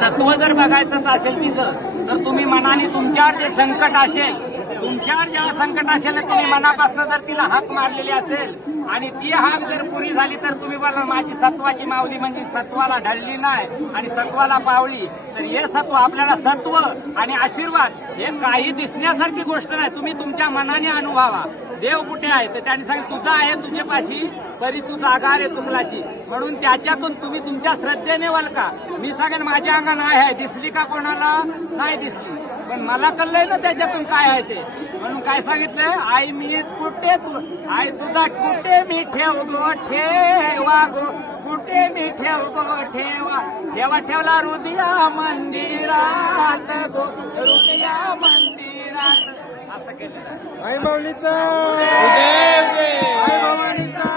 सत्व जर बघायचंच असेल तिचं, तर तुम्ही मनाने तुमच्यावर जे संकट असेल, तुमच्यावर जेव्हा संकट असेल तुम्ही मनापासून जर तिला हाक मारलेली असेल आणि ती हाक जर पुरी झाली तर तुम्ही बोला माझी सत्वाची माऊली म्हणजे सत्वाला ढळली नाही आणि सत्वाला पावली. तर हे सत्व आपल्याला सत्व आणि आशीर्वाद हे काही दिसण्यासारखी गोष्ट नाही, तुम्ही तुमच्या मनाने अनुभवा. देव कुठे आहे तर त्यांनी सांगितलं तुझा आहे तुझ्यापाशी परी तू जागा रे चुकलाची. म्हणून त्याच्यातून तुम्ही तुमच्या श्रद्धेने वलका. मी सांगेन माझ्या अंगात आहे दिसली का कोणाला नाही दिसली, पण मला कळलंय ना त्याच्यातून काय आहे ते. म्हणून काय सांगितलंय आई मी कुठे तू आई तुझा कुठे मी ठेव गो ठेवा गो कुठे मी ठेव गो ठेवा ठेवा ठेवला हृदया मंदिरात गो हृदया मंदिरात असं केलं. आई माऊलीचा आई भवानीचा